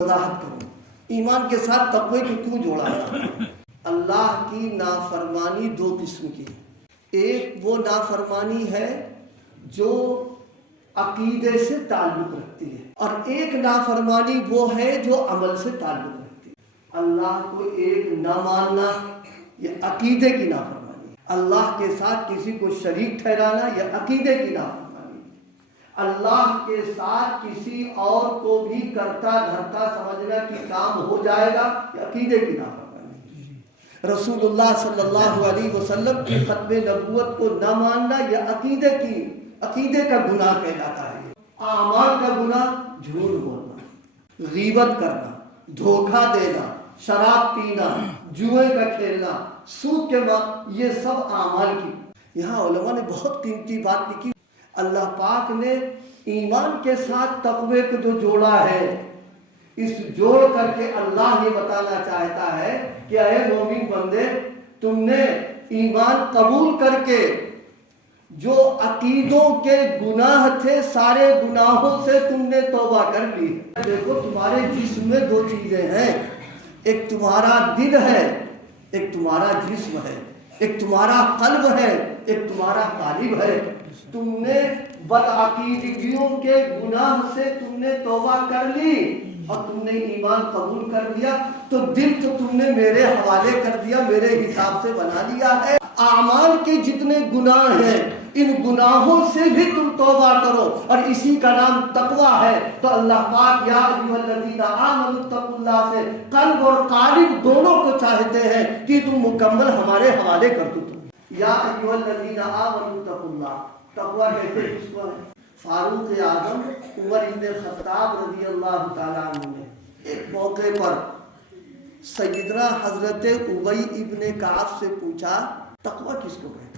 وضاحت کروں ایمان کے ساتھ تقوی کو کیوں جوڑا ہے۔ اللہ کی نافرمانی دو قسم کی ہے۔ ایک وہ نافرمانی ہے جو عقیدے سے تعلق رکھتی ہے، اور ایک نافرمانی وہ ہے جو عمل سے تعلق رکھتی ہے۔ اللہ کو ایک نہ ماننا یہ عقیدے کی نافرمانی ہے، اللہ کے ساتھ کسی کو شریک ٹھہرانا یہ عقیدے کی نافرمانی ہے، اللہ کے ساتھ کسی اور کو بھی کرتا دھرتا سمجھنا کہ کام ہو جائے گا یہ عقیدے کی نافرمانی ہے۔ رسول اللہ صلی اللہ علیہ وسلم کی ختم نبوت کو نہ ماننا یہ عقیدے کا گناہ کہلاتا ہے۔ اعمال کا گناہ جھوٹ بولنا، غیبت کرنا، دھوکہ دینا، شراب پینا، جوئے کا کھیلنا، سود کے یہ سب اعمال کی۔ یہاں علماء نے بہت قیمتی بات لکھی۔ اللہ پاک نے ایمان کے ساتھ تقوی کو جو جوڑا ہے، اس جوڑ کر کے اللہ یہ بتانا چاہتا ہے کہ اے مومن بندے، تم نے ایمان قبول کر کے جو عقیدوں کے گناہ تھے سارے گناہوں سے تم نے توبہ کر لی۔ دیکھو تمہارے جسم میں دو چیزیں ہیں، ایک تمہارا دل ہے، ایک تمہارا جسم ہے، ایک تمہارا قلب ہے، ایک تمہارا قالب ہے۔ تم نے بدعقیدگیوں کے گناہ سے تم نے توبہ کر لی اور تم نے ایمان قبول کر لیا، تو دل تو تم نے میرے حوالے کر دیا، میرے حساب سے بنا لیا ہے۔ اعمال کے جتنے گناہ ہیں ان گناہوں سے بھی تم توبہ کرو، اور اسی کا نام تقویٰ ہے۔ تو اللہ پاک یا ایھا الذین آمنوا اتقوا اللہ سے قلب اور قالب دونوں کو چاہتے ہیں کہ تم مکمل ہمارے حوالے کر دو۔ یا ایھا الذین آمنوا اتقوا اللہ، تقویٰ کہتے ہیں اس کو ہے۔ فاروق اعظم عمر بن خطاب رضی اللہ تعالیٰ عنہ نے ایک موقع پر سیدنا حضرت ابی ابن کعب سے پوچھا تقویٰ کس کو کہتے ہیں؟